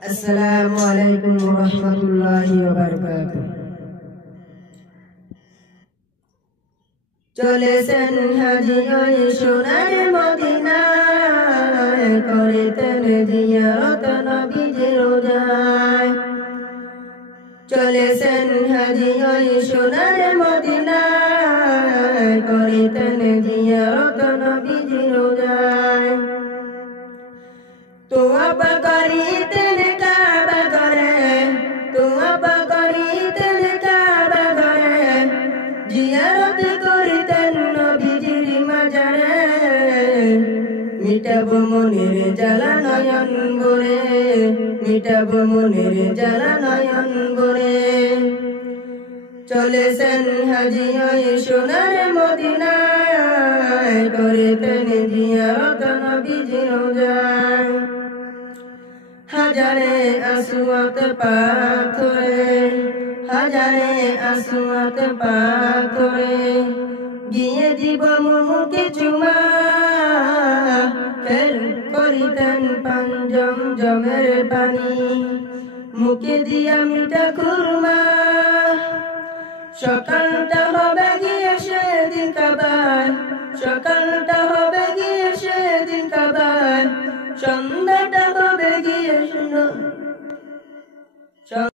আসসালামু আলাইকুম ওয়া রাহমাতুল্লাহি ওয়া বারাকাতুহু। চলেছেন হাজী ওই সোনার মদিনায়, করিতেন জিয়ারত নবীজির রোজায়। চলেছেন হাজী ওই সোনার মদিনায়, করিতেন জিয়ারত নবীজির রোজায়। তোয়াবা করিতেন কাবা ঘরে, তোয়াবা করিতেন কাবা ঘরে, জিয়ারত করিতেন নবীজির মাজারে। মিটাবো মনের জ্বালা নয়ন ভরে, মিটাবো মনের জ্বালা নয়ন ভরে। চলেছেন হাজী ওই সোনার মদিনায়, করিতেন জিয়ারত নবীজির রোজায়। হাজারে আসওয়াত পাথরে, হাজারে আসওয়াত পাথরে, গিয়ে দিব মুখে চুমা, ফের করিতেন পান জমের পানি, মুখে দিয়া মিঠা খুরমা। সকালটা হবে গিয়ে সেদিন কাবায়, সকালটা